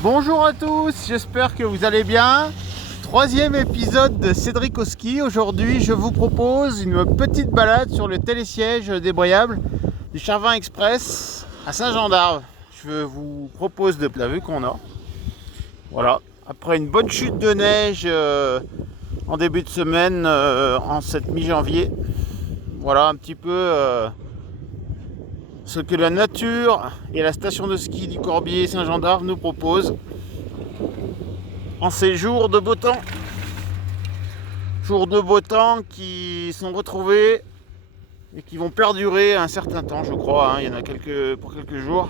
Bonjour à tous, j'espère que vous allez bien. Troisième épisode de Cédric au ski. Aujourd'hui, je vous propose une petite balade sur le télésiège débrayable du Charvin Express à Saint-Jean-d'Arves. Je vous propose de la vue qu'on a. Voilà, après une bonne chute de neige en début de semaine, en cette mi-janvier. Voilà un petit peu ce que la nature et la station de ski du Corbier Saint-Jean-d'Arves nous proposent en ces jours de beau temps. Jours de beau temps qui sont retrouvés et qui vont perdurer un certain temps, je crois. Il y en a pour quelques jours.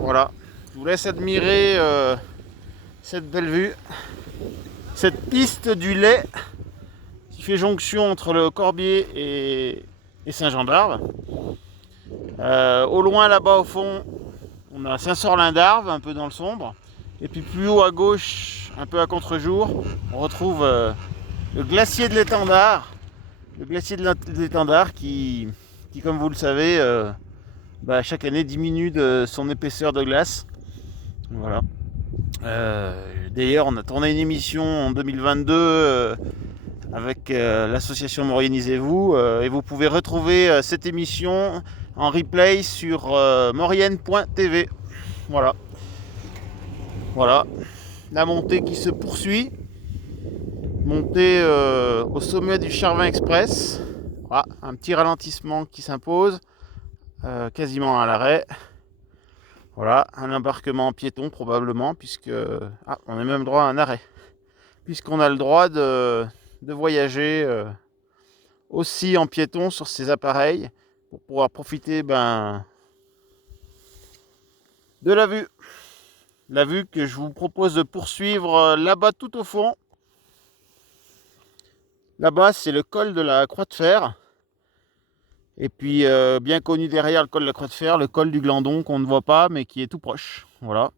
Voilà, je vous laisse admirer cette belle vue, cette piste du lait qui fait jonction entre le Corbier et Saint-Jean-d'Arves. Au loin, là-bas au fond, on a Saint-Sorlin-d'Arves, un peu dans le sombre. Et puis plus haut à gauche, un peu à contre-jour, on retrouve le glacier de l'Étendard. Le glacier de l'Étendard qui, comme vous le savez, chaque année diminue de son épaisseur de glace. Voilà. D'ailleurs, on a tourné une émission en 2022 avec l'association Maurianisez-vous et vous pouvez retrouver cette émission en replay sur maurienne.tv. Voilà. Voilà, la montée qui se poursuit. Montée au sommet du Charvin Express. Voilà, un petit ralentissement qui s'impose, quasiment à l'arrêt. Voilà, un embarquement en piéton probablement, puisque on a même droit à un arrêt, puisqu'on a le droit de voyager aussi en piéton sur ces appareils pour pouvoir profiter de la vue. La vue que je vous propose de poursuivre là-bas tout au fond. Là-bas, c'est le col de la Croix de Fer. Et puis, bien connu derrière le col de la Croix de Fer, le col du Glandon qu'on ne voit pas, mais qui est tout proche. Voilà.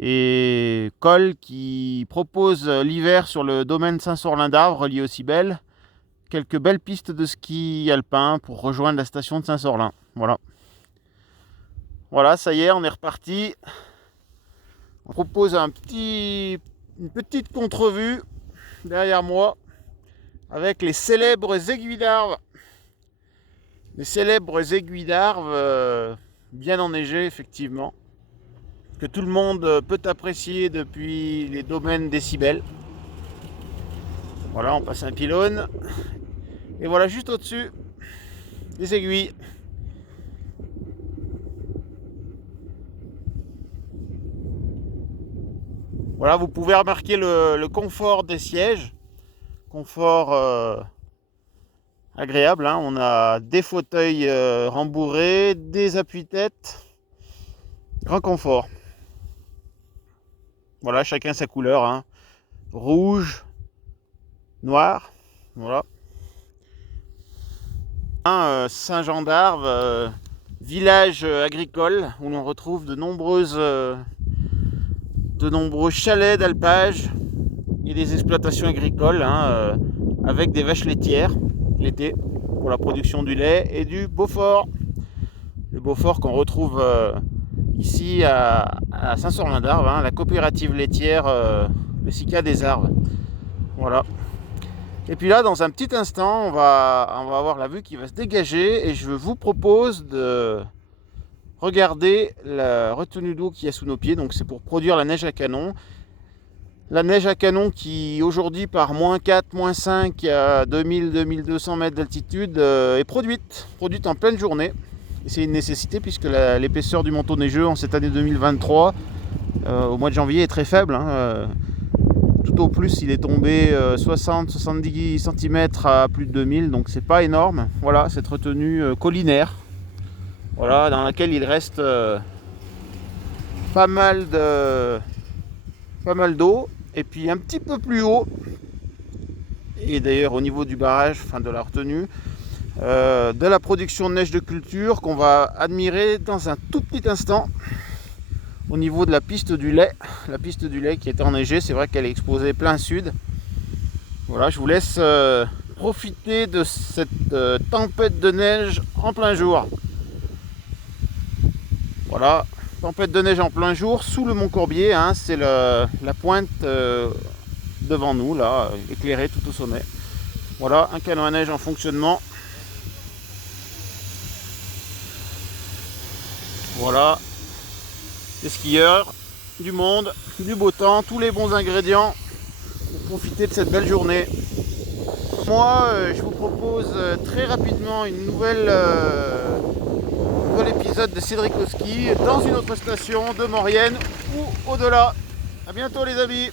Et col qui propose l'hiver sur le domaine Saint-Sorlin-d'Arves, relié au Cybèle, quelques belles pistes de ski alpin pour rejoindre la station de Saint-Sorlin. Voilà. Voilà, ça y est, on est reparti. On propose une petite contre-vue derrière moi avec les célèbres aiguilles d'Arves. Les célèbres aiguilles d'Arves bien enneigées effectivement, que tout le monde peut apprécier depuis les domaines des Cybèles. Voilà, on passe un pylône et voilà juste au-dessus des aiguilles. Voilà, vous pouvez remarquer le confort des sièges, confort agréable, hein. On a des fauteuils rembourrés, des appuis-têtes, grand confort. Voilà, chacun sa couleur, hein. Rouge, noir, voilà. Saint-Jean-d'Arves, village agricole où l'on retrouve de nombreux chalets d'alpage et des exploitations agricoles, hein, avec des vaches laitières l'été pour la production du lait et du Beaufort. Le Beaufort qu'on retrouve ici à Saint-Sorlin-d'Arves, hein, la coopérative laitière le SICA des Arves. Voilà. Et puis là, dans un petit instant, on va avoir la vue qui va se dégager et je vous propose de regarder la retenue d'eau qu'il y a sous nos pieds. Donc c'est pour produire la neige à canon. La neige à canon qui aujourd'hui par -4, -5 à 2000-2200 mètres d'altitude est produite en pleine journée. Et c'est une nécessité puisque l'épaisseur du manteau neigeux en cette année 2023 au mois de janvier est très faible, hein. Tout au plus il est tombé 60-70 cm à plus de 2000, donc c'est pas énorme. Voilà cette retenue collinaire, voilà, dans laquelle il reste pas mal d'eau. Et puis un petit peu plus haut, et d'ailleurs au niveau du barrage, enfin de la retenue, de la production de neige de culture qu'on va admirer dans un tout petit instant au niveau de la piste du lait. La piste du lait qui est enneigée, c'est vrai qu'elle est exposée plein sud. Voilà, je vous laisse profiter de cette tempête de neige en plein jour. Voilà, Tempête de neige en plein jour sous le mont Corbier, hein, c'est la pointe devant nous, là, éclairée tout au sommet. Voilà, un canon à neige en fonctionnement. Voilà, les skieurs, du monde, du beau temps, tous les bons ingrédients pour profiter de cette belle journée. Moi, je vous propose très rapidement un nouvel épisode de Cédric au ski dans une autre station de Maurienne ou au-delà. A bientôt les amis.